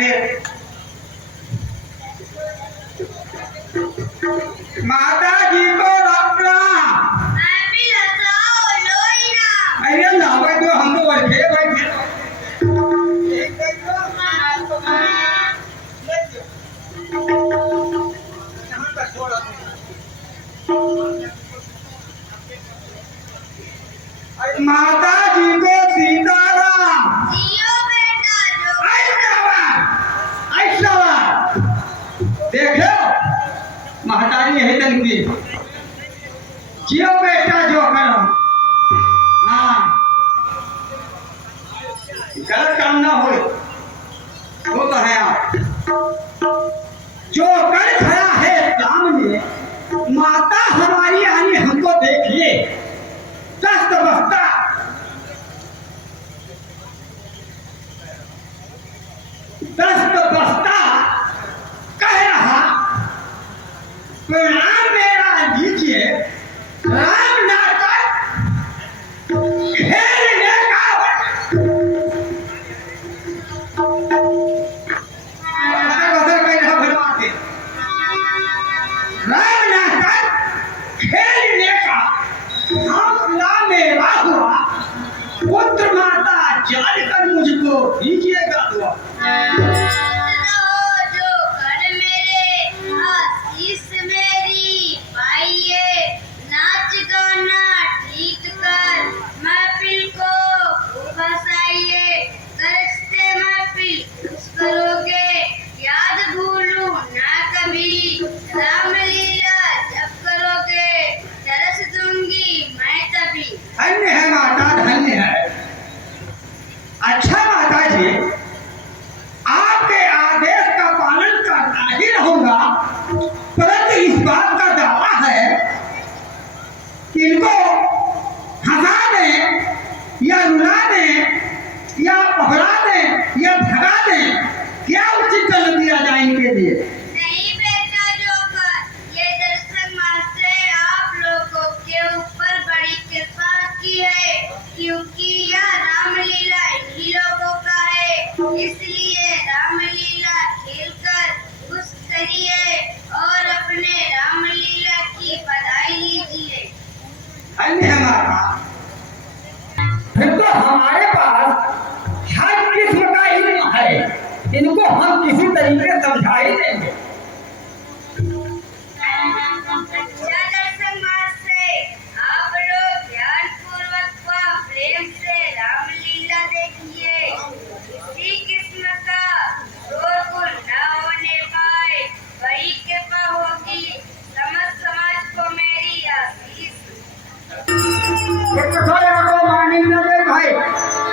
फिर माता जी को रखना अरे ना भाई तो हम तो बैठे बैठे माता जी को सीताराम ऐसा देखो महतारी यही तन की जियो बेटा जो करो हाँ गलत काम ना हो वो तो है आप जो कर खड़ा है सामने माता हमारी आनी हमको देखिए दस्त बस्ता कह रहा प्रणाम मेरा लीजिए राम नाटक खेलने का राम नाटक खेलने का हौसला मेरा हुआ पुत्र माता जानकर मुझको दीजिएगा दुआ धन्य है माता धन्य है। अच्छा माता जी आपके आदेश का पालन करना ही रहूंगा परंतु इस बात का दावा है कि इनको हंसा दें या रुला दें या पकड़ा दें या भगा दें क्या उचित कर दिया जाए इनके लिए